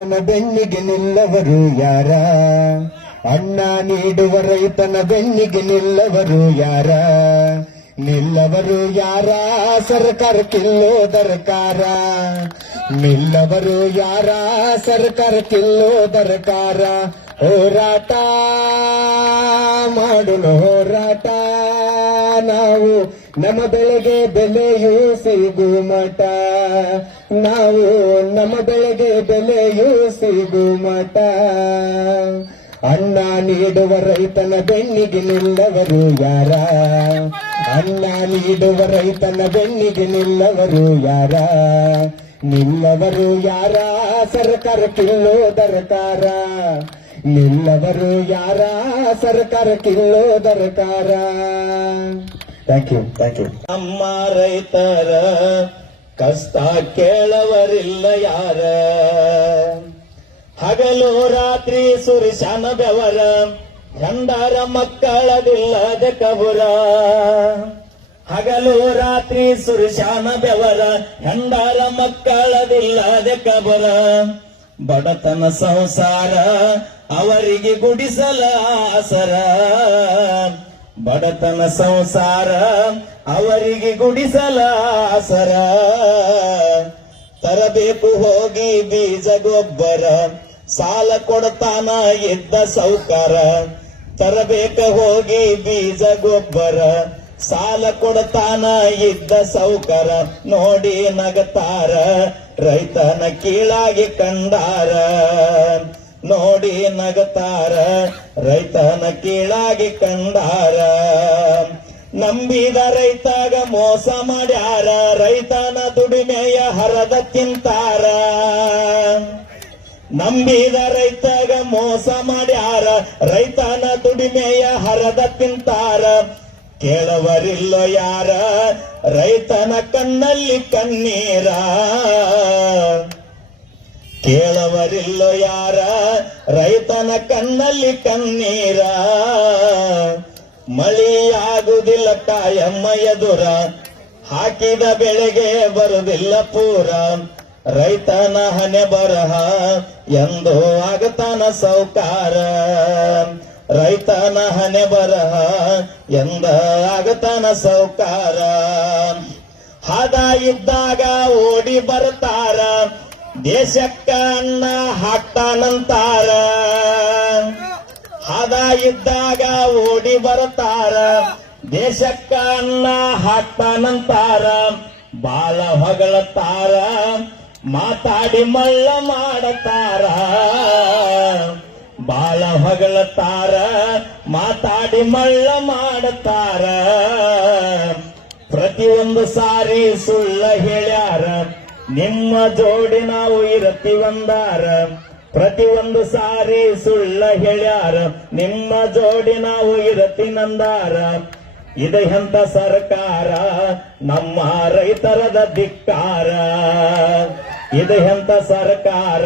ಬೆನ್ನಿಗೆ ನಿಲ್ಲವರು ಯಾರ? ಅಣ್ಣ ನೀಡುವ ರೈತನ ಬೆನ್ನಿಗೆ ನಿಲ್ಲವರು ಯಾರ? ನಿಲ್ಲವರು ಯಾರ? ಸರ್ಕಾರಕ್ಕಿಲ್ಲೋ ದರಕಾರ. ನಿಲ್ಲವರು ಯಾರ? ಸರ್ಕಾರಕ್ಕಿಲ್ಲೋ ದರಕಾರ. ಹೋರಾಟ ಮಾಡೋಣ ಹೋರಾಟ, ನಾವು ನಮ್ಮ ಬೆಳೆಗೆ ಬೆಲೆಯೂ ಸಿಗುಮಟ. ನಾವು ನಮ್ಮ ಬೆಳೆಗೆ ಬೆಲೆಯೂ ಸಿಗುಮಟ. ಅನ್ನ ನೀಡುವ ರೈತನ ಬೆನ್ನಿಗೆ ನಿಲ್ಲವರು ಯಾರ? ಅನ್ನ ನೀಡುವ ರೈತನ ಬೆನ್ನಿಗೆ ನಿಲ್ಲವರು ಯಾರ? ನಿಲ್ಲವರು ಯಾರ? ಸರ್ಕಾರಕ್ಕಿಲ್ಲೋ ದರಕಾರ. ನಿಲ್ಲವರು ಯಾರ? ಸರ್ಕಾರಕ್ಕಿಲ್ಲೋ ದರಕಾರ. Thank you. ನಮ್ಮ ರೈತರ ಕಷ್ಟ ಕೇಳವರಿಲ್ಲ ಯಾರ? ಹಗಲು ರಾತ್ರಿ ಸುರಿಶಾನ ಬೆವರ, ಹೆಂಡರ ಮಕ್ಕಳದಿಲ್ಲದ ಕಬುರ. ಹಗಲು ರಾತ್ರಿ ಸುರಿಶಾನ ಬೆವರ, ಹೆಂಡರ ಮಕ್ಕಳದಿಲ್ಲದ ಕಬುರ. ಬಡತನ ಸಂಸಾರ ಅವರಿಗೆ ಗುಡಿಸಲ ಆಸರ. ಬಡತನ ಸಂಸಾರ ಅವರಿಗೆ ಗುಡಿಸಲ ಆಸರ. ತರಬೇಕು ಹೋಗಿ ಬೀಜ ಗೊಬ್ಬರ, ಸಾಲ ಕೊಡ್ತಾನ ಇದ್ದ ಸೌಕಾರ. ತರಬೇಕ ಹೋಗಿ ಬೀಜ ಗೊಬ್ಬರ, ಸಾಲ ಕೊಡ್ತಾನ ಇದ್ದ ಸೌಕಾರ. ನೋಡಿ ನಗತಾರ ರೈತನ ಕೀಳಾಗಿ ಕಂಡಾರ. ನೋಡಿ ನಗತಾರ ರೈತನ ಕೀಳಾಗಿ ಕಂಡಾರ. ನಂಬಿದ ರೈತಾಗ ಮೋಸ ಮಾಡ್ಯಾರ, ರೈತನ ದುಡಿಮೆಯ ಹರದ ತಿಂತಾರ. ನಂಬಿದ ರೈತಾಗ ಮೋಸ ಮಾಡ್ಯಾರ, ರೈತನ ದುಡಿಮೆಯ ಹರದ ತಿಂತಾರ. ಕೇಳವರಿಲ್ಲ ಯಾರ? ರೈತನ ಕಣ್ಣಲ್ಲಿ ಕಣ್ಣೀರ. ಕೇಳವರಿಲ್ಲ ಯಾರ? ರೈತನ ಕಣ್ಣಲ್ಲಿ ಕಣ್ಣೀರ. ಮಳೆಯಾಗುವುದಿಲ್ಲ ಕಾಯಮ್ಮ ಎದುರ, ಹಾಕಿದ ಬೆಳೆಗೆ ಬರುವುದಿಲ್ಲ ಪೂರ. ರೈತನ ಹಣೆ ಬರಹ ಎಂದು ಆಗತಾನ ಸೌಕಾರ. ರೈತನ ಹಣೆ ಬರಹ ಎಂದ ಆಗತಾನ ಸೌಕಾರ. ಹದ ಇದ್ದಾಗ ಓಡಿ ಬರ್ತಾರ, ದೇಶಕ್ಕ ಅನ್ನ ಹಾಕ್ತಾನಂತಾರ. ಹದ ಇದ್ದಾಗ ಓಡಿ ಬರ್ತಾರ, ದೇಶಕ್ಕ ಅನ್ನ ಹಾಕ್ತಾನಂತಾರ. ಬಾಳ ಹೊಗಳತಾರ, ಮಾತಾಡಿ ಮಳ್ಳ ಮಾಡತಾರ. ಬಾಳ ಹೊಗಳತಾರ, ಮಾತಾಡಿ ಮಳ್ಳ ಮಾಡತಾರ. ಪ್ರತಿಯೊಂದು ಸಾರಿ ಸುಳ್ಳ ಹೇಳ್ಯಾರ, ನಿಮ್ಮ ಜೋಡಿ ನಾವು ಇರತೀವಂದಾರ. ಪ್ರತಿಯೊಂದು ಸಾರಿ ಸುಳ್ಳ ಹೇಳ್ಯಾರ, ನಿಮ್ಮ ಜೋಡಿ ನಾವು ಇರತೀನಂದಾರ. ಇದು ಎಂತ ಸರ್ಕಾರ? ನಮ್ಮ ರೈತರದ ಧಿಕ್ಕಾರ. ಇದು ಎಂತ ಸರ್ಕಾರ?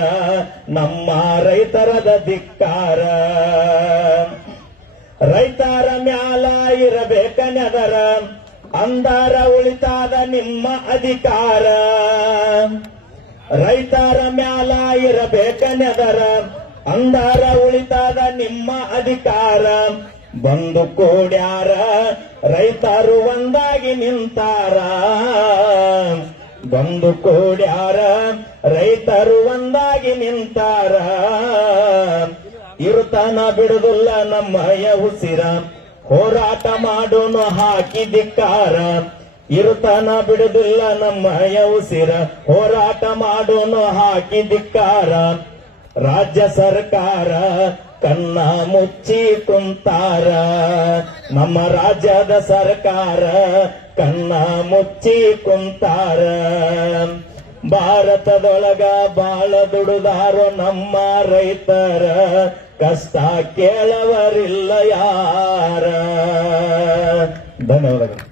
ನಮ್ಮ ರೈತರದ ಧಿಕ್ಕಾರ. ರೈತರ ಮ್ಯಾಲ ಇರಬೇಕ ನೆದರ, ಅಂದಾರ ಉಳಿತಾದ ನಿಮ್ಮ ಅಧಿಕಾರ. ರೈತರ ಮ್ಯಾಲ ಇರಬೇಕ ನೆದರ, ಅಂದಾರ ಉಳಿತಾದ ನಿಮ್ಮ ಅಧಿಕಾರ. ಬಂದು ಕೂಡ್ಯಾರ ರೈತರು ಒಂದಾಗಿ ನಿಂತಾರ. ಬಂದು ಕೂಡ್ಯಾರ ರೈತರು ಒಂದಾಗಿ ನಿಂತಾರ. ಇರುತನ ಬಿಡುದಿಲ್ಲ ನಮ್ಮಯ ಉಸಿರ, ಹೋರಾಟ ಮಾಡೋನು ಹಾಕಿ ಧಿಕ್ಕಾರ. ಇರುತನ ಬಿಡುದಿಲ್ಲ ನಮ್ಮಯ ಉಸಿರ, ಹೋರಾಟ ಮಾಡೋನು ಹಾಕಿ ಧಿಕ್ಕಾರ. ರಾಜ್ಯ ಸರ್ಕಾರ ಕನ್ನ ಮುಚ್ಚಿ ಕುಂತಾರ. ನಮ್ಮ ರಾಜ್ಯದ ಸರ್ಕಾರ ಕನ್ನ ಮುಚ್ಚಿ ಕುಂತಾರ. ಭಾರತದೊಳಗ ಬಾಳ ದುಡುದಾರೋ ನಮ್ಮ ರೈತರ, ಕಷ್ಟ ಕೇಳವರಿಲ್ಲ ಯಾರ? ಧನ್ಯವಾದಗಳು.